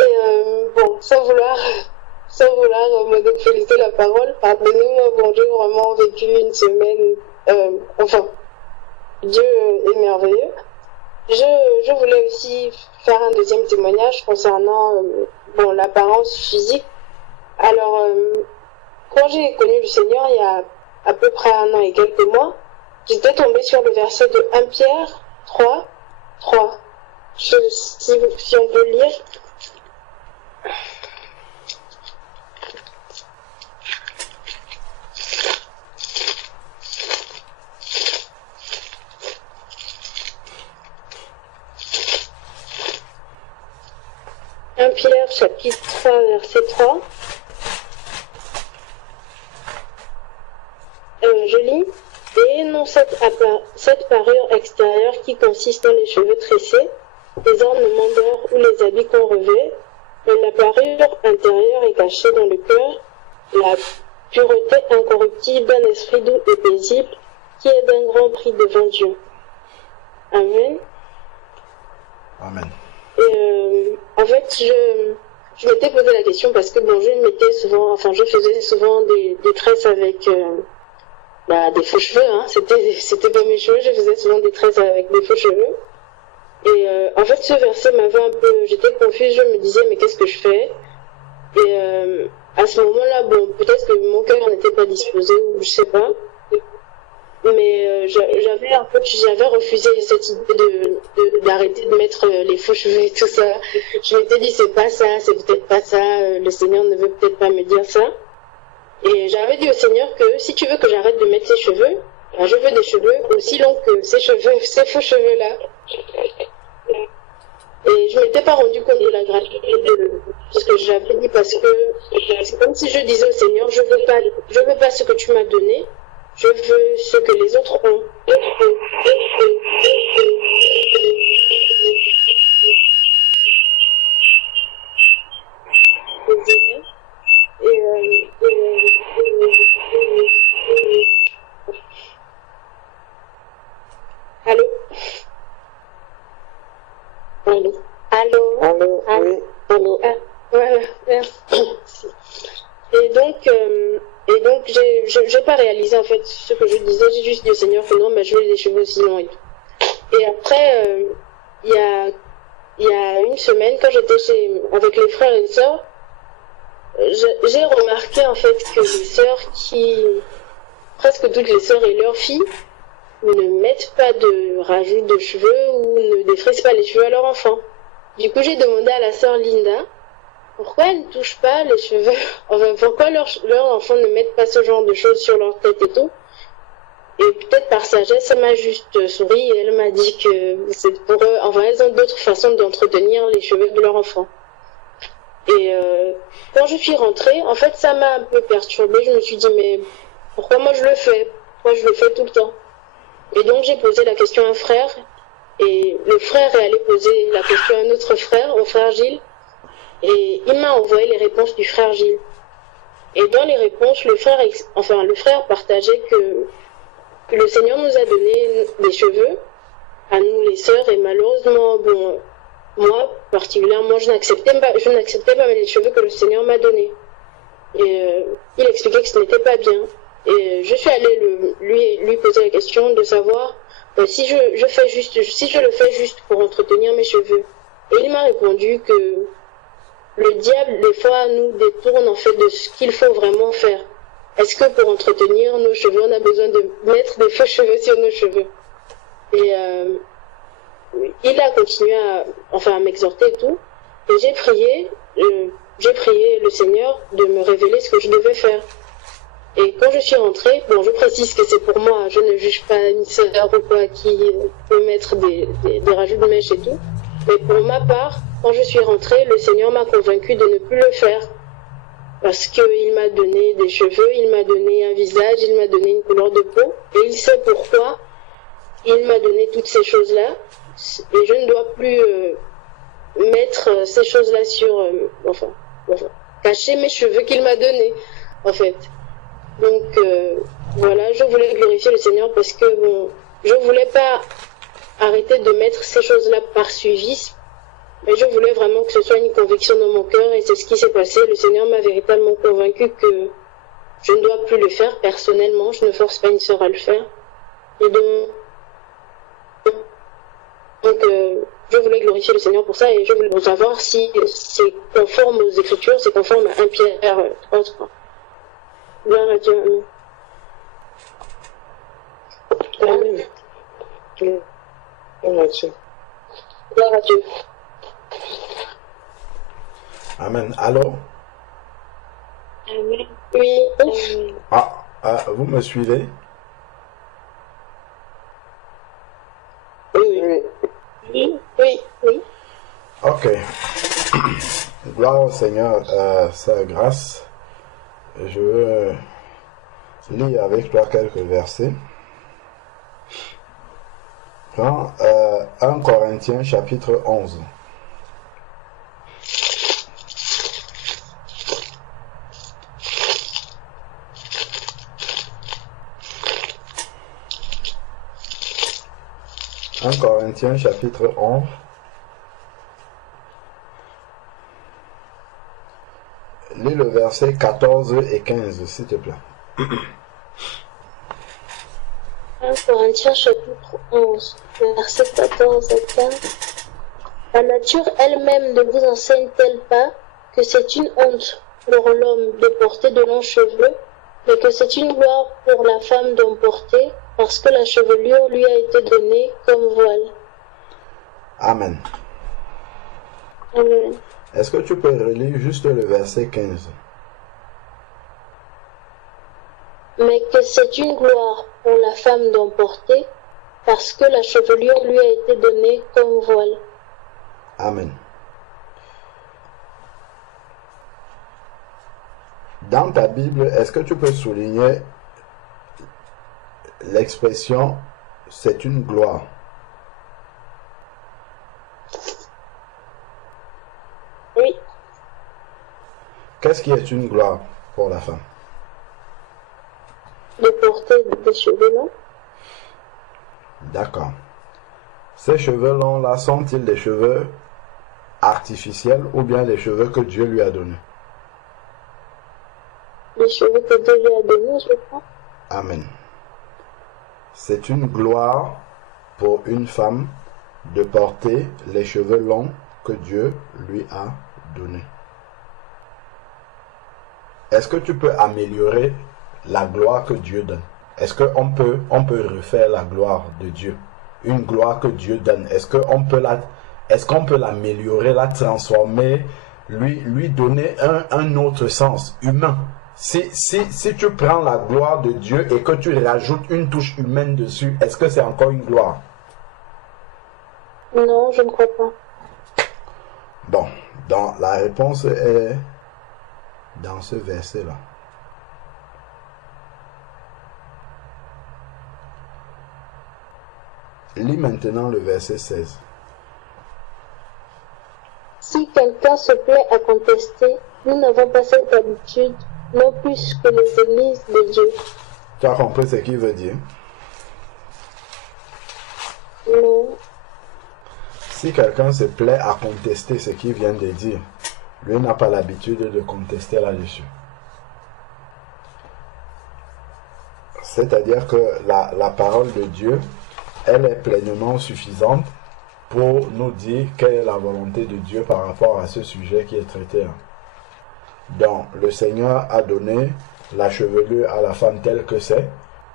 Et bon, sans vouloir monopoliser la parole, pardonnez-moi, bon, j'ai vraiment vécu une semaine, enfin, Dieu est merveilleux. Je voulais aussi faire un deuxième témoignage concernant bon, l'apparence physique. Alors, quand j'ai connu le Seigneur il y a à peu près 1 an et quelques mois, j'étais tombée sur le verset de 1 Pierre 3, 3. Si on peut lire. Pierre, chapitre 3, verset 3. Je lis. Et non cette parure extérieure qui consiste dans les cheveux tressés, les ornements d'or ou les habits qu'on revêt, mais la parure intérieure est cachée dans le cœur, la pureté incorruptible d'un esprit doux et paisible, qui est d'un grand prix devant Dieu. Amen. Amen. Et en fait, je m'étais posé la question parce que bon, je faisais souvent des tresses avec des faux cheveux, hein. C'était pas mes cheveux, je faisais souvent des tresses avec des faux cheveux. Et en fait, ce verset m'avait un peu, j'étais confuse, je me disais mais qu'est-ce que je fais? Et à ce moment-là, bon, peut-être que mon cœur n'était pas disposé ou je sais pas. Mais j'avais refusé cette idée d'arrêter de mettre les faux cheveux et tout ça. Je m'étais dit c'est pas ça, c'est peut-être pas ça, le Seigneur ne veut peut-être pas me dire ça. Et j'avais dit au Seigneur que si tu veux que j'arrête de mettre ces cheveux, ben, je veux des cheveux aussi longs que ces faux cheveux-là. Et je m'étais pas rendu compte de la gravité de ce que j'avais dit parce que c'est comme si je disais au Seigneur, je veux pas ce que tu m'as donné. Je veux ce que les autres ont. Allô? Allô? Allô? Allô? Oui. Allô? Ah, voilà, merci. Et donc j'ai pas réalisé en fait ce que je disais, j'ai juste dit au Seigneur que non, mais je veux des cheveux aussi longs et tout. Et après, il y a 1 semaine, quand j'étais avec les frères et sœurs, j'ai remarqué en fait que les sœurs presque toutes les sœurs et leurs filles, ne mettent pas de rajout de cheveux ou ne défrisent pas les cheveux à leur enfant. Du coup, j'ai demandé à la sœur Linda, pourquoi elles ne touchent pas les cheveux, enfin, pourquoi leurs enfants ne mettent pas ce genre de choses sur leur tête et tout. Et peut-être par sagesse, elle m'a juste souri et elle m'a dit que c'est pour eux, enfin, elles ont d'autres façons d'entretenir les cheveux de leur enfant. Et quand je suis rentrée, en fait, ça m'a un peu perturbée. Je me suis dit, mais pourquoi moi je le fais? Pourquoi je le fais tout le temps? Et donc, j'ai posé la question à un frère. Et le frère est allé poser la question à un autre frère, au frère Gilles. Et il m'a envoyé les réponses du frère Gilles. Et dans les réponses, le frère partageait que le Seigneur nous a donné des cheveux, à nous les sœurs, et malheureusement, bon, moi, particulièrement, je n'acceptais pas les cheveux que le Seigneur m'a donnés. Et il expliquait que ce n'était pas bien. Et je suis allée lui poser la question de savoir si je le fais juste pour entretenir mes cheveux. Et il m'a répondu que le diable, des fois, nous détourne en fait de ce qu'il faut vraiment faire. Est-ce que pour entretenir nos cheveux, on a besoin de mettre des faux cheveux sur nos cheveux? Et il a continué à m'exhorter et tout. Et j'ai prié le Seigneur de me révéler ce que je devais faire. Et quand je suis rentrée, bon, je précise que c'est pour moi, je ne juge pas une sœur ou quoi qui peut mettre des rajouts de mèches et tout. Mais pour ma part, quand je suis rentrée, le Seigneur m'a convaincue de ne plus le faire. Parce qu'il m'a donné des cheveux, il m'a donné un visage, il m'a donné une couleur de peau. Et il sait pourquoi il m'a donné toutes ces choses-là. Et je ne dois plus mettre ces choses-là sur... cacher mes cheveux qu'il m'a donnés, en fait. Donc, voilà, je voulais glorifier le Seigneur parce que, bon, je voulais pas arrêter de mettre ces choses-là par suivisme. Mais je voulais vraiment que ce soit une conviction dans mon cœur et c'est ce qui s'est passé. Le Seigneur m'a véritablement convaincu que je ne dois plus le faire personnellement. Je ne force pas une sœur à le faire. Et donc je voulais glorifier le Seigneur pour ça et je voulais savoir si c'est conforme aux Écritures, c'est conforme à 1 Pierre 3. Gloire à Dieu. Amen. Gloire à Dieu. Gloire à Dieu. Amen. Allô? Amen. Oui. Amen. Vous me suivez? Oui. Oui. Oui. Oui. Ok. Gloire au Seigneur, sa grâce. Je veux lire avec toi quelques versets. Dans 1 Corinthiens chapitre 11. « 1 Corinthiens chapitre 11. Lis le verset 14 et 15, s'il te plaît. 1 Corinthiens chapitre 11, verset 14 et 15. La nature elle-même ne vous enseigne-t-elle pas que c'est une honte pour l'homme de porter de longs cheveux, mais que c'est une gloire pour la femme d'en porter, parce que la chevelure lui a été donnée comme voile. Amen. Amen. Est-ce que tu peux relire juste le verset 15? Mais que c'est une gloire pour la femme d'en porter, parce que la chevelure lui a été donnée comme voile. Amen. Dans ta Bible, est-ce que tu peux souligner l'expression « c'est une gloire » ? Oui. Qu'est-ce qui est une gloire pour la femme? De porter des cheveux longs. D'accord. Ces cheveux longs-là sont-ils des cheveux artificiels ou bien des cheveux que Dieu lui a donnés? Les cheveux que Dieu lui a donnés, je crois. Amen. C'est une gloire pour une femme de porter les cheveux longs que Dieu lui a donnés. Est-ce que tu peux améliorer la gloire que Dieu donne? Est-ce qu'on peut refaire la gloire de Dieu? Une gloire que Dieu donne. Est-ce qu'on peut l'améliorer, la transformer, lui donner un autre sens humain? Si tu prends la gloire de Dieu et que tu rajoutes une touche humaine dessus, est-ce que c'est encore une gloire? Non, je ne crois pas. Bon, la réponse est dans ce verset-là. Lis maintenant le verset 16. Si quelqu'un se plaît à contester, nous n'avons pas cette habitude, non plus que les églises de Dieu. Tu as compris ce qu'il veut dire? Non. Si quelqu'un se plaît à contester ce qu'il vient de dire, lui n'a pas l'habitude de contester là-dessus. C'est-à-dire que la parole de Dieu, elle est pleinement suffisante pour nous dire quelle est la volonté de Dieu par rapport à ce sujet qui est traité. Donc, le Seigneur a donné la chevelure à la femme telle que c'est,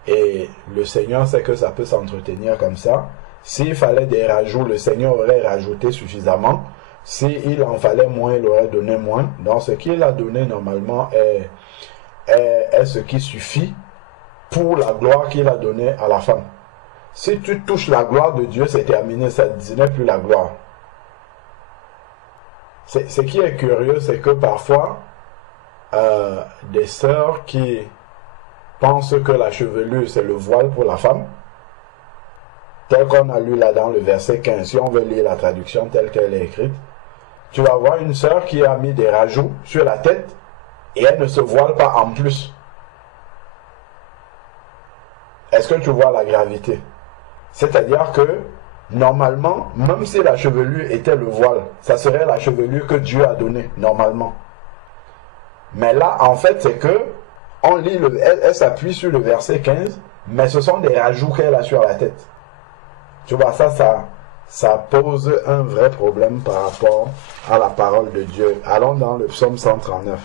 et le Seigneur sait que ça peut s'entretenir comme ça. S'il fallait des rajouts, le Seigneur aurait rajouté suffisamment. S'il en fallait moins, il aurait donné moins. Donc, ce qu'il a donné normalement est ce qui suffit pour la gloire qu'il a donnée à la femme. Si tu touches la gloire de Dieu, c'est terminé, ça ce n'est plus la gloire. Ce qui est curieux, c'est que parfois, des sœurs qui pensent que la chevelure, c'est le voile pour la femme, tel qu'on a lu là dans le verset 15, si on veut lire la traduction telle qu'elle est écrite, tu vas voir une sœur qui a mis des rajouts sur la tête et elle ne se voile pas en plus. Est-ce que tu vois la gravité? C'est-à-dire que normalement, même si la chevelure était le voile, ça serait la chevelure que Dieu a donnée, normalement. Mais là, en fait, c'est que, on lit elle s'appuie sur le verset 15, mais ce sont des rajouts qu'elle a sur la tête. Tu vois, ça pose un vrai problème par rapport à la parole de Dieu. Allons dans le psaume 139.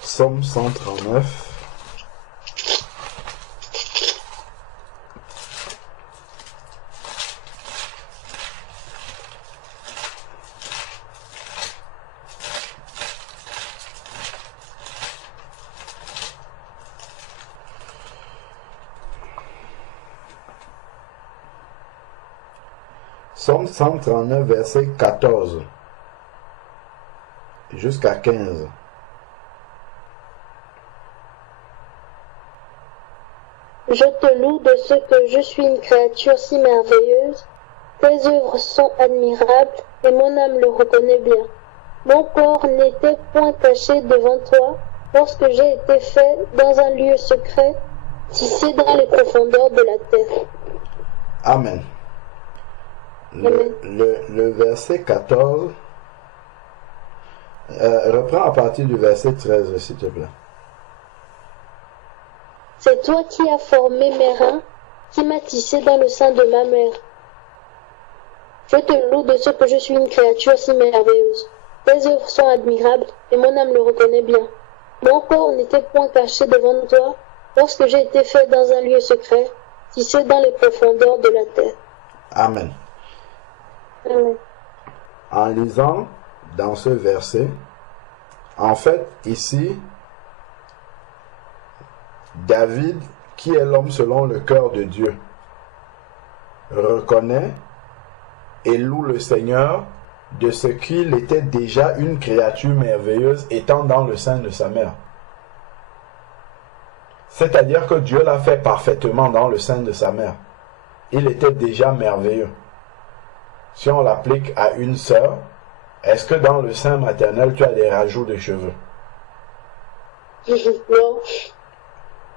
Psaume 139. Psaume 139, verset 14 jusqu'à 15. Je te loue de ce que je suis une créature si merveilleuse. Tes œuvres sont admirables et mon âme le reconnaît bien. Mon corps n'était point caché devant toi lorsque j'ai été fait dans un lieu secret, tissé dans les profondeurs de la terre. Amen. Le verset 14, reprends à partir du verset 13, s'il te plaît. C'est toi qui as formé mes reins, qui m'as tissé dans le sein de ma mère. Je te loue de ce que je suis une créature si merveilleuse. Tes œuvres sont admirables et mon âme le reconnaît bien. Mon corps n'était point caché devant toi lorsque j'ai été fait dans un lieu secret, tissé dans les profondeurs de la terre. Amen. Amen. En lisant dans ce verset, en fait, ici, David, qui est l'homme selon le cœur de Dieu, reconnaît et loue le Seigneur de ce qu'il était déjà une créature merveilleuse étant dans le sein de sa mère. C'est-à-dire que Dieu l'a fait parfaitement dans le sein de sa mère. Il était déjà merveilleux. Si on l'applique à une sœur, est-ce que dans le sein maternel, tu as des rajouts de cheveux? Non.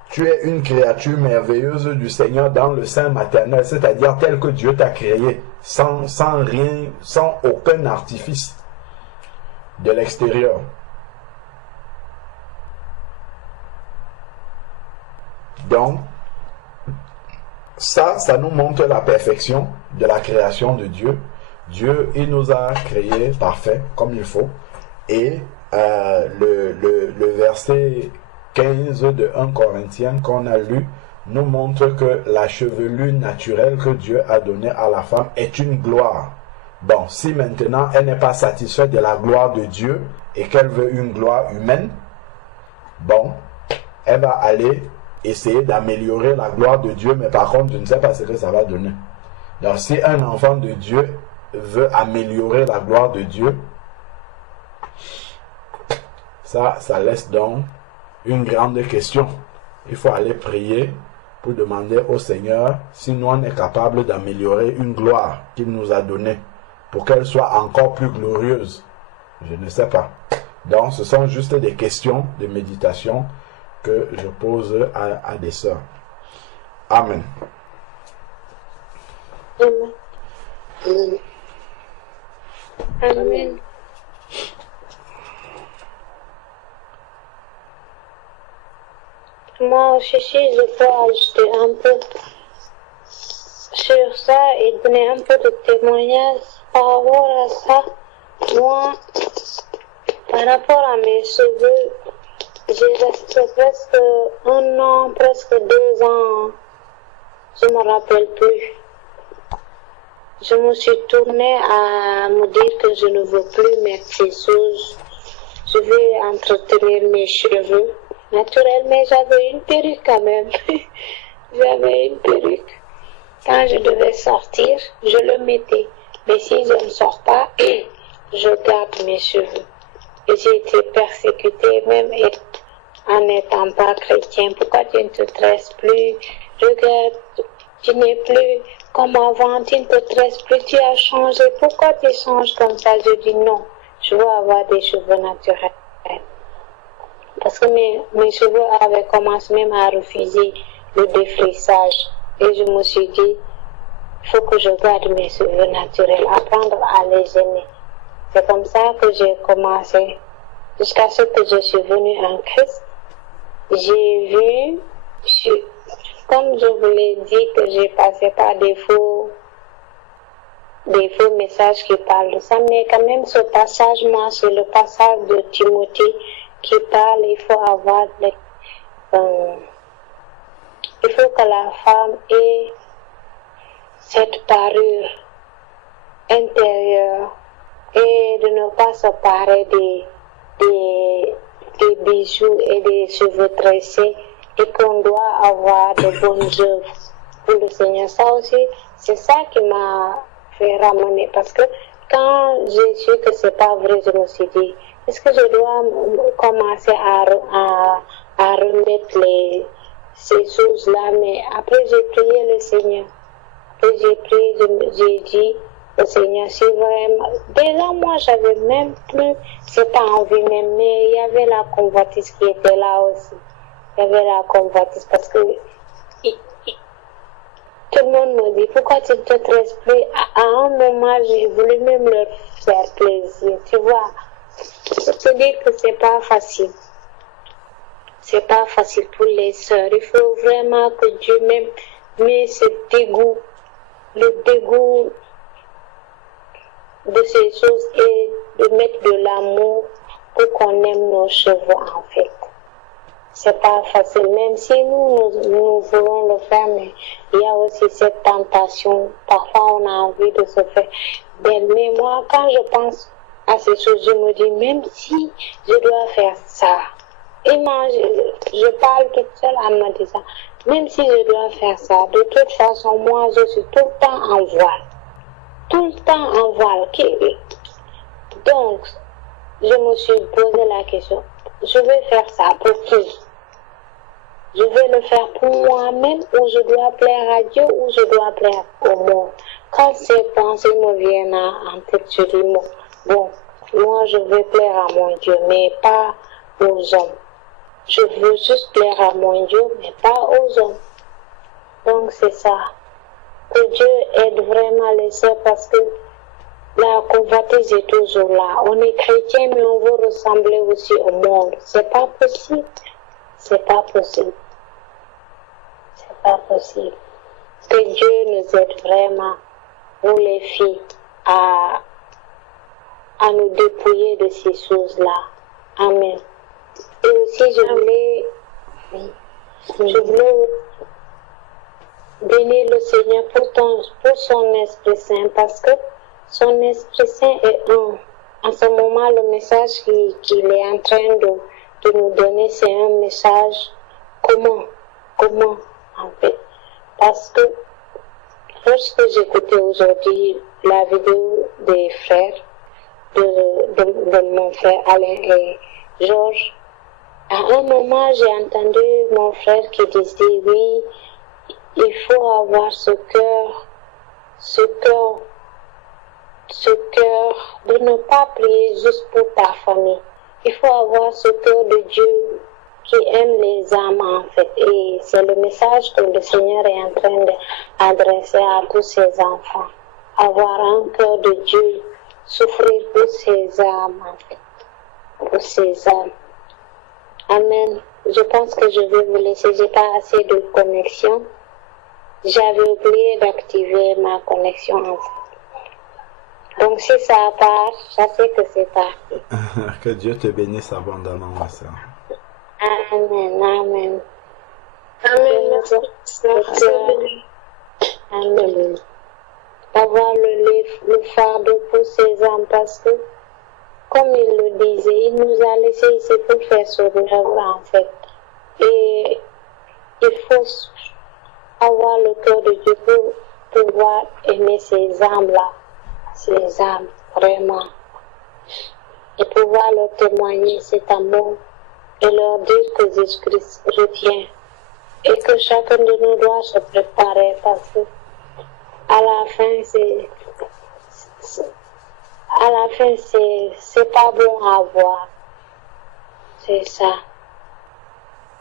Tu es une créature merveilleuse du Seigneur dans le sein maternel, c'est-à-dire tel que Dieu t'a créé, sans rien, sans aucun artifice de l'extérieur. Donc, ça nous montre la perfection de la création de Dieu. Dieu, il nous a créés parfaits, comme il faut. Et le verset 15 de 1 Corinthiens qu'on a lu nous montre que la chevelure naturelle que Dieu a donnée à la femme est une gloire. Bon, si maintenant elle n'est pas satisfaite de la gloire de Dieu et qu'elle veut une gloire humaine, bon, elle va aller essayer d'améliorer la gloire de Dieu, mais par contre, je ne sais pas ce que ça va donner. Donc, si un enfant de Dieu veut améliorer la gloire de Dieu, ça laisse donc une grande question. Il faut aller prier pour demander au Seigneur si nous on est capable d'améliorer une gloire qu'il nous a donnée pour qu'elle soit encore plus glorieuse. Je ne sais pas. Donc, ce sont juste des questions de méditation que je pose à des sœurs. Amen. Amen. Amen. Amen. Moi aussi, si je peux ajouter un peu sur ça et donner un peu de témoignage par rapport à ça. Moi, par rapport à mes cheveux, j'ai resté presque 1 an, presque 2 ans, je ne me rappelle plus. Je me suis tournée à me dire que je ne veux plus mettre ces choses. Je vais entretenir mes cheveux. Naturellement, j'avais une perruque quand même. J'avais une perruque. Quand je devais sortir, je le mettais. Mais si je ne sors pas, je garde mes cheveux. Et j'ai été persécutée même en n'étant pas chrétien. Pourquoi tu ne te tresses plus? Regarde, tu n'es plus comme avant, tu ne te tresses plus, tu as changé. Pourquoi tu changes comme ça? Je dis non, je veux avoir des cheveux naturels. Parce que mes cheveux avaient commencé même à refuser le défrisage. Et je me suis dit, il faut que je garde mes cheveux naturels, apprendre à les aimer. C'est comme ça que j'ai commencé. Jusqu'à ce que je suis venue en Christ, j'ai vu, comme je vous l'ai dit, que j'ai passé par des faux messages qui parlent de ça, mais quand même ce passage, moi, c'est le passage de Timothée qui parle, il faut que la femme ait cette parure intérieure et de ne pas se parer des bijoux et des cheveux tressés et qu'on doit avoir de bonnes œuvres pour le Seigneur. Ça aussi, c'est ça qui m'a fait ramener parce que quand j'ai su que c'est pas vrai, je me suis dit, est-ce que je dois commencer à remettre ces choses-là? Mais après, j'ai prié le Seigneur. Après, j'ai prié, j'ai dit au Seigneur, si vraiment... Déjà, moi, j'avais même plus cette envie même, mais il y avait la convoitise qui était là aussi. Il y avait la convoitise parce que tout le monde me dit, pourquoi tu ne te tresses plus? À un moment, j'ai voulu même leur faire plaisir, tu vois. Je peux dire que c'est pas facile. C'est pas facile pour les sœurs. Il faut vraiment que Dieu même met ce dégoût, le dégoût de ces choses et de mettre de l'amour pour qu'on aime nos cheveux en fait. C'est pas facile, même si nous voulons le faire, mais il y a aussi cette tentation. Parfois, on a envie de se faire belle. Mais moi, quand je pense à ces choses, je me dis, même si je dois faire ça, et moi, je parle toute seule en me disant, même si je dois faire ça, de toute façon, moi, je suis tout le temps en voile. Tout le temps en voile. Donc, je me suis posé la question, je vais faire ça pour qui? Je vais le faire pour moi-même ou je dois plaire à Dieu ou je dois plaire au monde. Quand ces pensées me viennent en tête, je dis, bon, moi je veux plaire à mon Dieu, mais pas aux hommes. Je veux juste plaire à mon Dieu, mais pas aux hommes. Donc c'est ça. Que Dieu aide vraiment les sœurs parce que la convoitise est toujours là. On est chrétien, mais on veut ressembler aussi au monde. C'est pas possible. C'est pas possible. C'est pas possible. Que Dieu nous aide vraiment, nous les filles, à nous dépouiller de ces choses-là. Amen. Et aussi, je voulais bénir le Seigneur pour son Esprit Saint, parce que son Esprit Saint est un. En ce moment, le message qu'il est en train de nous donner, c'est un message comment en fait. Parce que lorsque j'écoutais aujourd'hui la vidéo des frères, de mon frère Alain et Georges, à un moment j'ai entendu mon frère qui disait oui, il faut avoir ce cœur de ne pas prier juste pour ta famille. Il faut avoir ce cœur de Dieu qui aime les âmes en fait. Et c'est le message que le Seigneur est en train d'adresser à tous ses enfants. Avoir un cœur de Dieu, souffrir pour ses âmes en fait. Pour ses âmes. Amen. Je pense que je vais vous laisser. J'ai pas assez de connexion. J'avais oublié d'activer ma connexion en fait. Donc si ça part, je sais que c'est parti. Que Dieu te bénisse abondamment, ma soeur. Amen, amen. Amen, merci. Amen. Avoir le fardeau pour ses âmes parce que, comme il le disait, il nous a laissé ici pour faire son œuvre en fait. Et il faut avoir le cœur de Dieu pour pouvoir aimer ces âmes-là. Ces âmes, vraiment. Et pouvoir leur témoigner cet amour et leur dire que Jésus-Christ revient. Et que chacun de nous doit se préparer parce que à la fin, c'est pas bon à voir. C'est ça.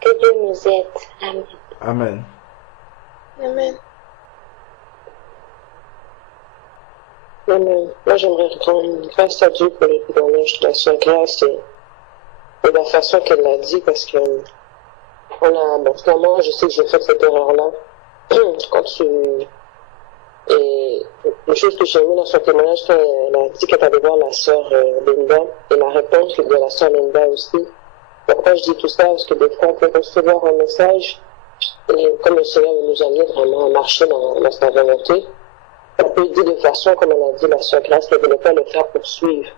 Que Dieu nous aide. Amen. Amen. Amen. Amen. Moi, j'aimerais rendre grâce à Dieu pour le témoignage de la sœur Grâce et la façon qu'elle l'a dit, parce que finalement, je sais que j'ai fait cette erreur-là. Et une chose que j'ai aimé dans son témoignage, quand elle a dit qu'elle allait voir la sœur Linda, et la réponse de la sœur Linda aussi. Pourquoi je dis tout ça? Parce que des fois, on peut recevoir un message, et comme le Seigneur nous amener vraiment à marcher dans sa volonté, on peut dire de façon, comme elle a dit la sœur Grâce, qu'elle ne voulait pas le faire poursuivre.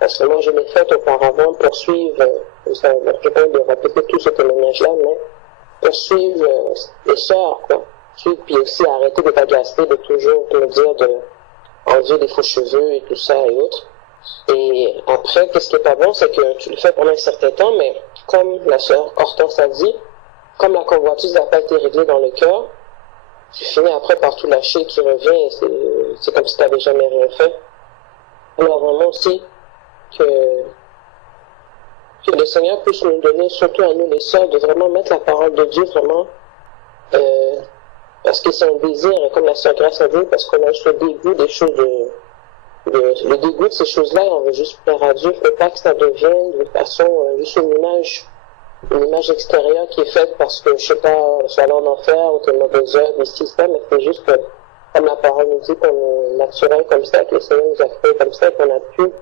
Parce que moi, je l'ai fait auparavant poursuivre, je vais pas de répéter tout ce témoignage-là, mais poursuivre les sœurs, quoi. Puis aussi arrêter de t'agacer, de toujours te dire enlever des faux cheveux et tout ça et autres. Et après, qu'est-ce qui est pas bon, c'est que tu le fais pendant un certain temps, mais comme la sœur Hortense a dit, comme la convoitise n'a pas été réglée dans le cœur, tu finis après par tout lâcher qui revient, et c'est comme si tu n'avais jamais rien fait. Alors vraiment aussi que le Seigneur puisse nous donner, surtout à nous les sœurs, de vraiment mettre la parole de Dieu vraiment, parce que c'est un désir, comme la sœur Grâce a dit, parce qu'on a juste le dégoût des choses le dégoût de ces choses-là, et on veut juste plaire à Dieu. Il ne faut pas que ça devienne de façon juste une image extérieure qui est faite parce que, je sais pas, soit allé en enfer, ou t'es mauvaise œuvre, ici, ça, mais c'est juste que, comme la parole nous dit, qu'on est naturel comme ça, que le Seigneur nous a fait comme ça, qu'on a pu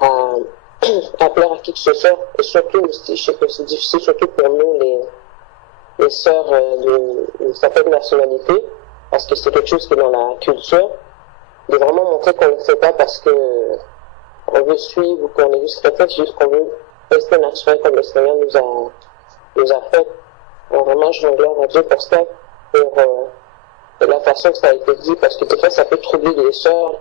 à plaire à qui que ce soit. Et surtout aussi, je sais que c'est difficile, surtout pour nous, les sœurs d'une certaine nationalité, parce que c'est quelque chose qui est dans la culture, de vraiment montrer qu'on ne le fait pas parce que on veut suivre ou qu'on est juste chrétien, c'est juste qu'on veut rester naturel comme le Seigneur nous a fait. Alors vraiment, je rends gloire à Dieu pour ça, pour la façon que ça a été dit, parce que des fois, ça peut troubler les sœurs,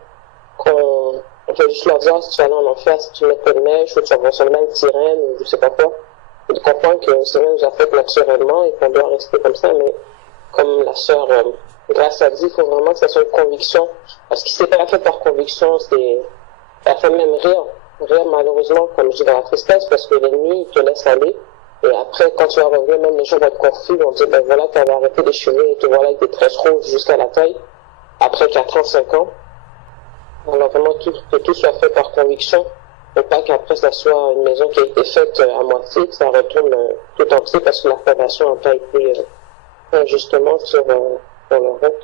qu'on peut juste leur dire, si tu vas aller en enfer, si tu mets pas de mèche, ou tu vas ressembler à une sirène, ou je sais pas quoi, et de comprendre que le Seigneur nous a fait naturellement et qu'on doit rester comme ça, mais comme la sœur Grâce a dit, il faut vraiment que ça soit une conviction, parce que si c'est pas fait par conviction, ça fait même rire malheureusement, comme je dis, dans la tristesse, parce que l'ennemi, il te laisse aller, et après, quand tu vas revenir, même les gens vont être confus, vont dire, ben voilà, tu avais arrêté les cheveux, et te voilà avec des tresses roses jusqu'à la taille, après 4 ans, 5 ans. Alors vraiment, que tout soit fait par conviction, et pas qu'après, ça soit une maison qui a été faite à moitié, que ça retourne tout entier, parce que la fondation n'a pas été justement sur le roc.